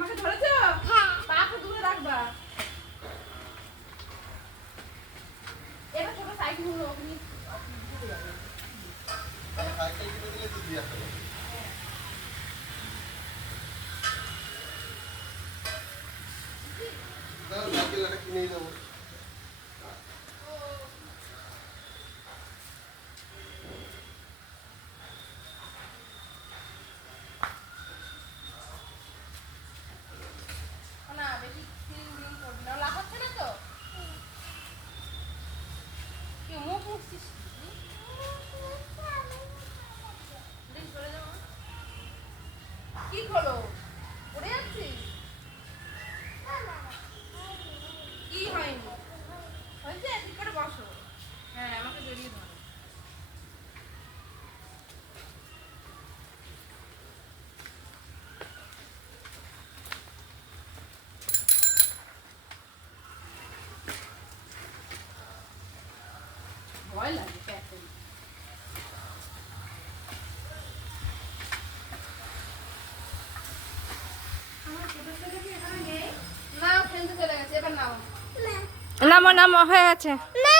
আমাকে ধরেছো? হ্যাঁ। পাটা দূরে রাখবা। এবার ছোট সাইকেল গুলো আপনি ঘুরে যাবে। সাইকেল কিনে দিলে তো দিয়ে আসতে পারবে। সাইকেল একটা কিনেই দেবো। না বেশি ক্লিন করবি না, লাফাচ্ছে না তো? কি মুখ মুছছিস? প্লিজ সরে যাও। কি হলো? পড়ে যাচ্ছিস? কি হয়নি? হয়েছে? ঠিক করে বসো। হ্যাঁ, আমাকে জড়িয়ে ধরো। ভয় লাগে প্যাটে। আমার ছোট ছেলে কি এখানে নেই? না, খেলতে চলে গেছে। এবার নাও। না নামো নামো হয়ে গেছে। না